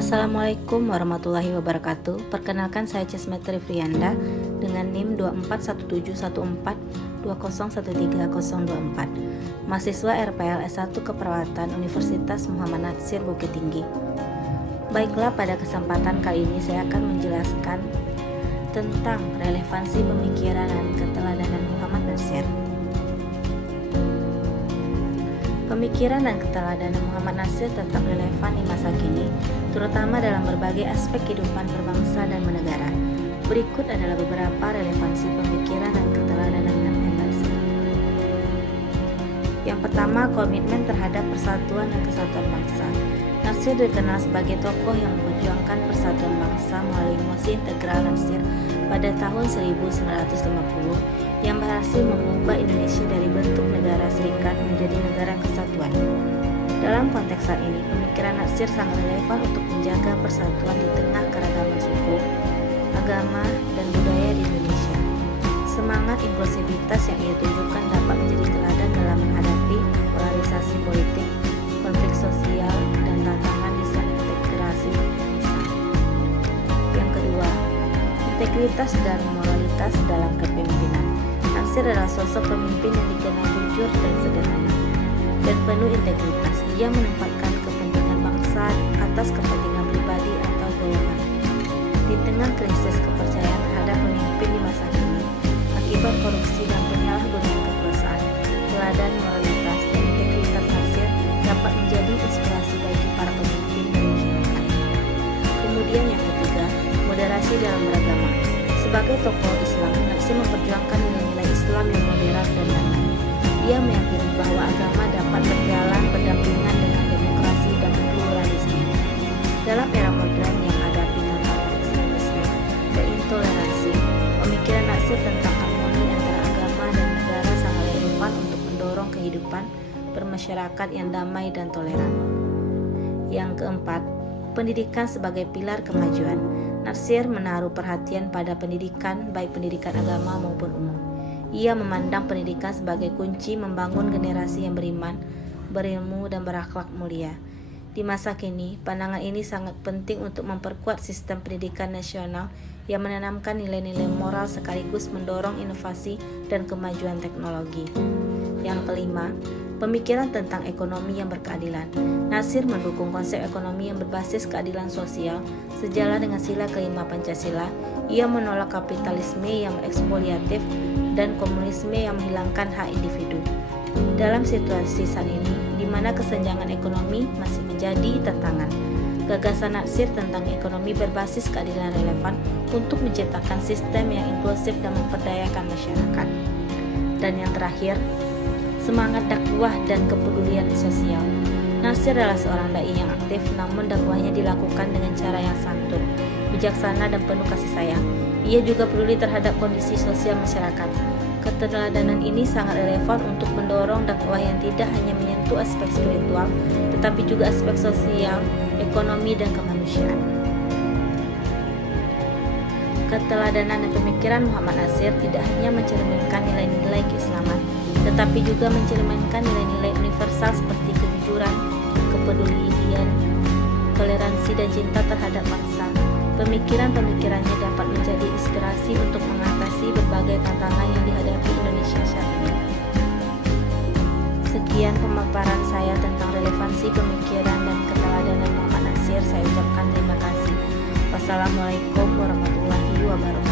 Assalamualaikum warahmatullahi wabarakatuh. Perkenalkan, saya Chesmetri Frianda dengan NIM 24171420130024, mahasiswa RPL S1 Keperawatan Universitas Muhammad Natsir Bukit Tinggi. Baiklah, pada kesempatan kali ini saya akan menjelaskan tentang relevansi pemikiran dan keteladanan Muhammad Natsir. Pemikiran dan keteladanan Muhammad Natsir tetap relevan di masa kini, terutama dalam berbagai aspek kehidupan berbangsa dan bernegara. Berikut adalah beberapa relevansi pemikiran dan keteladanan Muhammad Natsir. Yang pertama, komitmen terhadap persatuan dan kesatuan bangsa. Natsir dikenal sebagai tokoh yang memperjuangkan persatuan bangsa melalui mosi integral Natsir pada tahun 1950 yang berhasil mengubah Indonesia dari bentuk negara serikat menjadi negara kesatuan. Dalam konteks saat ini, pemikiran Natsir sangat relevan untuk menjaga persatuan di tengah keragaman suku, agama, dan budaya di Indonesia. Semangat inklusivitas yang ia tunjukkan dapat menjadi teladan dalam menghadapi polarisasi politik, konflik sosial, dan tantangan disintegrasi bangsa. Yang kedua, integritas dan moralitas dalam kepemimpinan. Natsir adalah sosok pemimpin yang dikenal jujur dan sederhana dan penuh integritas. Ia menempatkan kepentingan bangsa atas kepentingan pribadi atau golongan. Di tengah krisis kepercayaan terhadap pemimpin di masa kini akibat korupsi dan penyalahgunaan kekuasaan, teladan moralitas dan integritas Natsir dapat menjadi inspirasi bagi para pemimpin dan masyarakat. Kemudian yang ketiga, moderasi dalam beragama. Sebagai tokoh Islam, Natsir memperjuangkan nilai-nilai Islam yang moderat dan damai. Ia meyakini bahwa agama dapat berjalan berdampingan dengan demokrasi dan pluralisme. Dalam era modern yang hadapi tantangan ekstremisme dan intoleransi, pemikiran Natsir tentang harmoni antara agama dan negara sangat relevan untuk mendorong kehidupan bermasyarakat yang damai dan toleran. Yang keempat, pendidikan sebagai pilar kemajuan. Natsir menaruh perhatian pada pendidikan, baik pendidikan agama maupun umum. Ia memandang pendidikan sebagai kunci membangun generasi yang beriman, berilmu, dan berakhlak mulia. Di masa kini, pandangan ini sangat penting untuk memperkuat sistem pendidikan nasional yang menanamkan nilai-nilai moral sekaligus mendorong inovasi dan kemajuan teknologi. Yang kelima, pemikiran tentang ekonomi yang berkeadilan. Natsir mendukung konsep ekonomi yang berbasis keadilan sosial sejalan dengan sila kelima Pancasila. Ia menolak kapitalisme yang eksploitatif dan komunisme yang menghilangkan hak individu. Dalam situasi saat ini, di mana kesenjangan ekonomi masih menjadi tantangan, gagasan Natsir tentang ekonomi berbasis keadilan relevan untuk menciptakan sistem yang inklusif dan memperdayakan masyarakat. Dan yang terakhir, semangat dakwah dan kepedulian sosial. Natsir adalah seorang dai yang aktif, namun dakwahnya dilakukan dengan cara yang santun, bijaksana, dan penuh kasih sayang. Ia juga peduli terhadap kondisi sosial masyarakat. Keteladanan ini sangat relevan untuk mendorong dakwah yang tidak hanya menyentuh aspek spiritual, tetapi juga aspek sosial, ekonomi, dan kemanusiaan. Keteladanan dan pemikiran Muhammad Natsir tidak hanya mencerminkan nilai-nilai keislaman, tetapi juga mencerminkan nilai-nilai universal seperti kejujuran, kepedulian, toleransi, dan cinta terhadap bangsa. Pemikiran-pemikirannya dapat menjadi inspirasi untuk mengatasi berbagai tantangan yang dihadapi Indonesia saat ini. Sekian pemaparan saya tentang relevansi pemikiran dan keteladanan Muhammad Natsir. Saya ucapkan terima kasih. Wassalamualaikum warahmatullahi wabarakatuh.